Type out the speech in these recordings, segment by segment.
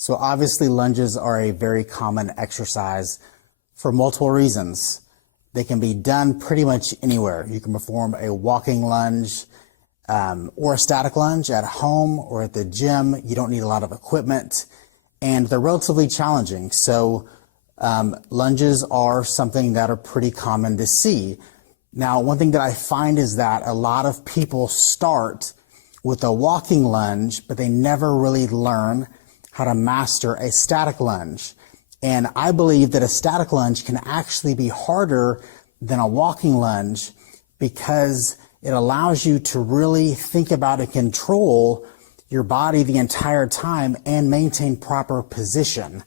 So obviously lunges are a very common exercise for multiple reasons. They can be done pretty much anywhere. You can perform a walking lunge or a static lunge at home or at the gym. You don't need a lot of equipment, and they're relatively challenging. So lunges are something that are pretty common to see. Now, one thing that I find is that a lot of people start with a walking lunge, but they never really learn how to master a static lunge. And I believe that a static lunge can actually be harder than a walking lunge because it allows you to really think about and control your body the entire time and maintain proper position.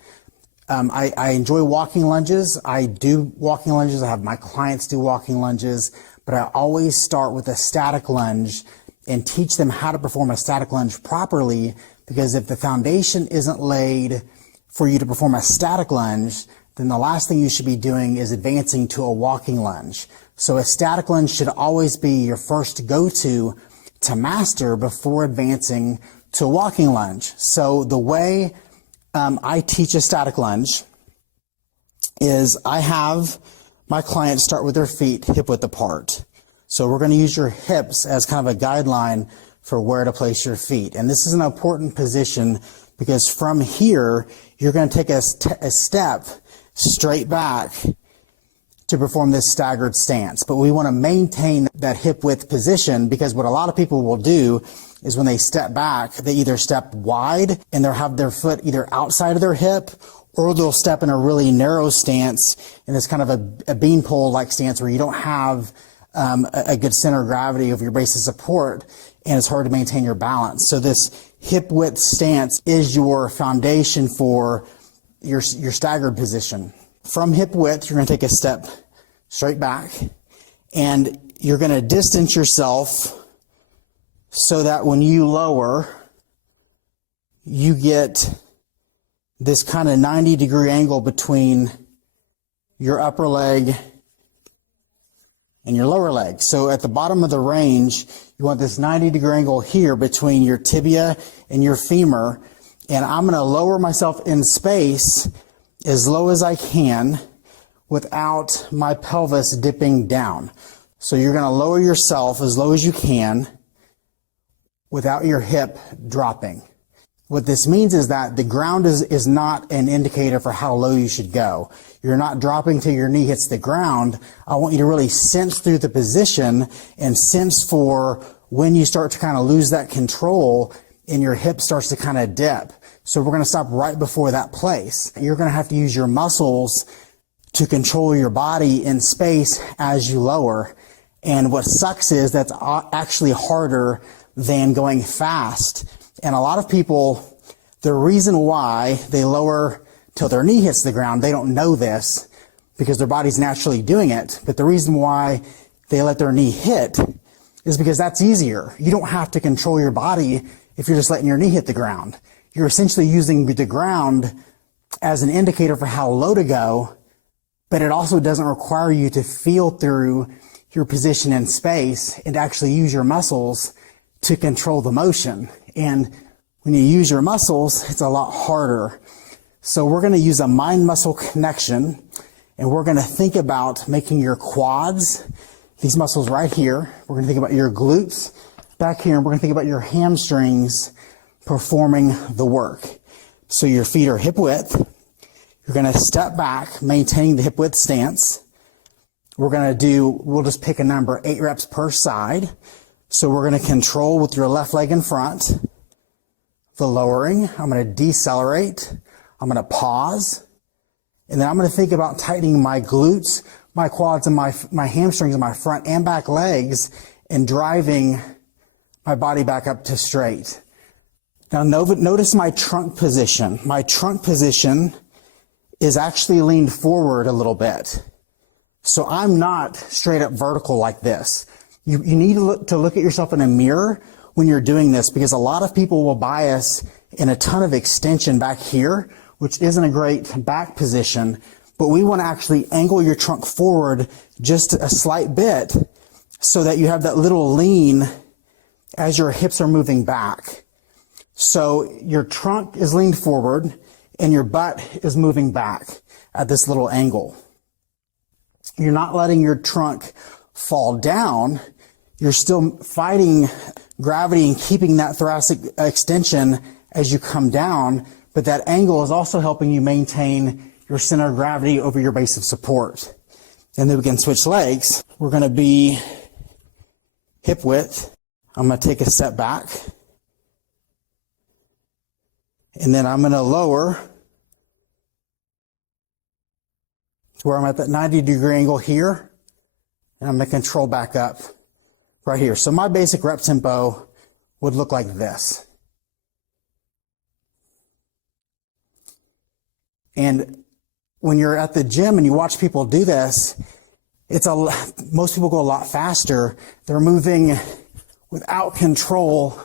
I enjoy walking lunges. I do walking lunges. I have my clients do walking lunges, but I always start with a static lunge and teach them how to perform a static lunge properly, because if the foundation isn't laid for you to perform a static lunge, then the last thing you should be doing is advancing to a walking lunge. So a static lunge should always be your first go-to to master before advancing to a walking lunge. So the way I teach a static lunge is I have my clients start with their feet hip width apart. So we're going to use your hips as kind of a guideline for where to place your feet. And this is an important position because from here, you're going to take a step straight back to perform this staggered stance. But we want to maintain that hip width position, because what a lot of people will do is when they step back, they either step wide and they'll have their foot either outside of their hip, or they'll step in a really narrow stance, and it's kind of a beanpole-like stance where you don't have a good center of gravity of your base of support, and it's hard to maintain your balance. So this hip width stance is your foundation for your staggered position. From hip width, you're going to take a step straight back, and you're going to distance yourself so that when you lower, you get this kind of 90-degree angle between your upper leg and your lower leg. So at the bottom of the range, you want this 90-degree angle here between your tibia and your femur. And I'm going to lower myself in space as low as I can without my pelvis dipping down. So you're going to lower yourself as low as you can without your hip dropping. What this means is that the ground is not an indicator for how low you should go. You're not dropping till your knee hits the ground. I want you to really sense through the position and sense for when you start to kind of lose that control and your hip starts to kind of dip. So we're going to stop right before that place. You're going to have to use your muscles to control your body in space as you lower. And what sucks is that's actually harder than going fast. And a lot of people, the reason why they lower till their knee hits the ground, they don't know this because their body's naturally doing it. But the reason why they let their knee hit is because that's easier. You don't have to control your body if you're just letting your knee hit the ground. You're essentially using the ground as an indicator for how low to go, but it also doesn't require you to feel through your position in space and actually use your muscles to control the motion. And when you use your muscles, it's a lot harder. So we're going to use a mind-muscle connection, and we're going to think about making your quads, these muscles right here. We're going to think about your glutes back here, and we're going to think about your hamstrings performing the work. So your feet are hip width. You're going to step back, maintaining the hip width stance. We'll just pick a number, 8 reps per side. So we're going to control with your left leg in front the lowering. I'm going to decelerate. I'm going to pause. And then I'm going to think about tightening my glutes, my quads, and my hamstrings, and my front and back legs, and driving my body back up to straight. Now notice my trunk position. My trunk position is actually leaned forward a little bit. So I'm not straight up vertical like this. You need to look at yourself in a mirror when you're doing this, because a lot of people will bias in a ton of extension back here, which isn't a great back position, but we want to actually angle your trunk forward just a slight bit so that you have that little lean as your hips are moving back. So your trunk is leaned forward and your butt is moving back at this little angle. You're not letting your trunk fall down. You're still fighting gravity and keeping that thoracic extension as you come down, but that angle is also helping you maintain your center of gravity over your base of support. And then we can switch legs. We're going to be hip width. I'm going to take a step back. And then I'm going to lower to where I'm at that 90-degree angle here. And I'm going to control back up right here. So my basic rep tempo would look like this. And when you're at the gym and you watch people do this, most people go a lot faster. They're moving without control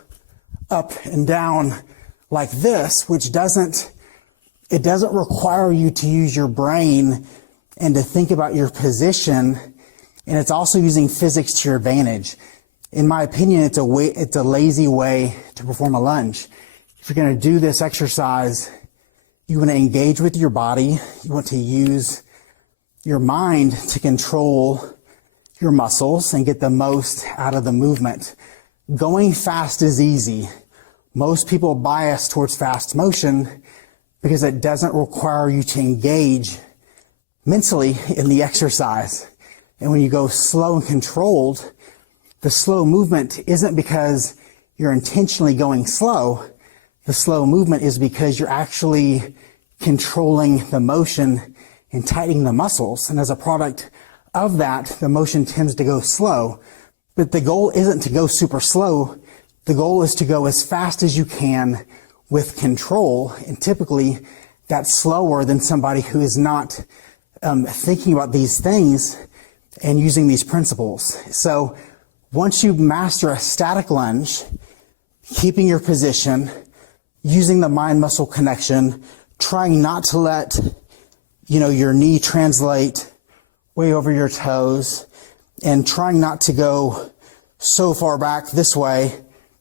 up and down like this, which doesn't require you to use your brain and to think about your position. And it's also using physics to your advantage. In my opinion, it's a lazy way to perform a lunge. If you're going to do this exercise, you want to engage with your body. You want to use your mind to control your muscles and get the most out of the movement. Going fast is easy. Most people bias towards fast motion because it doesn't require you to engage mentally in the exercise. And when you go slow and controlled, the slow movement isn't because you're intentionally going slow. The slow movement is because you're actually controlling the motion and tightening the muscles. And as a product of that, the motion tends to go slow. But the goal isn't to go super slow. The goal is to go as fast as you can with control. And typically that's slower than somebody who is not thinking about these things and using these principles. So once you master a static lunge, keeping your position, using the mind-muscle connection, trying not to let, your knee translate way over your toes, and trying not to go so far back this way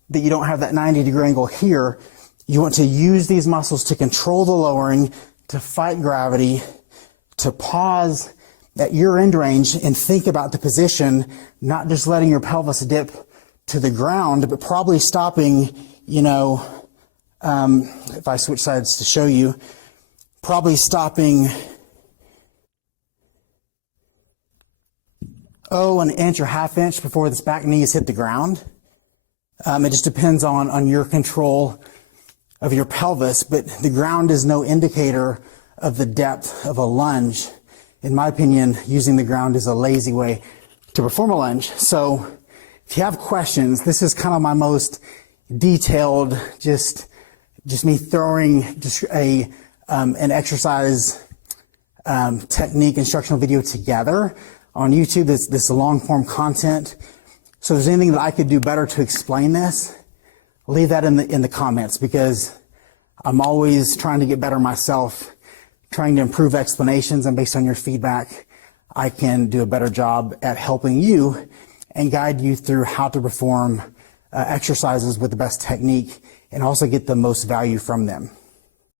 that you don't have that 90-degree angle here. You want to use these muscles to control the lowering, to fight gravity, to pause at your end range and think about the position, not just letting your pelvis dip to the ground, but probably stopping, if I switch sides to show you, probably stopping, an inch or half inch before this back knee has hit the ground. It just depends on your control of your pelvis, but the ground is no indicator of the depth of a lunge. In my opinion, using the ground is a lazy way to perform a lunge. So if you have questions, this is kind of my most detailed, just me throwing just an exercise technique instructional video together on YouTube. This long form content. So if there's anything that I could do better to explain this, leave that in the comments, because I'm always trying to get better myself, trying to improve explanations, and based on your feedback, I can do a better job at helping you and guide you through how to perform exercises with the best technique and also get the most value from them.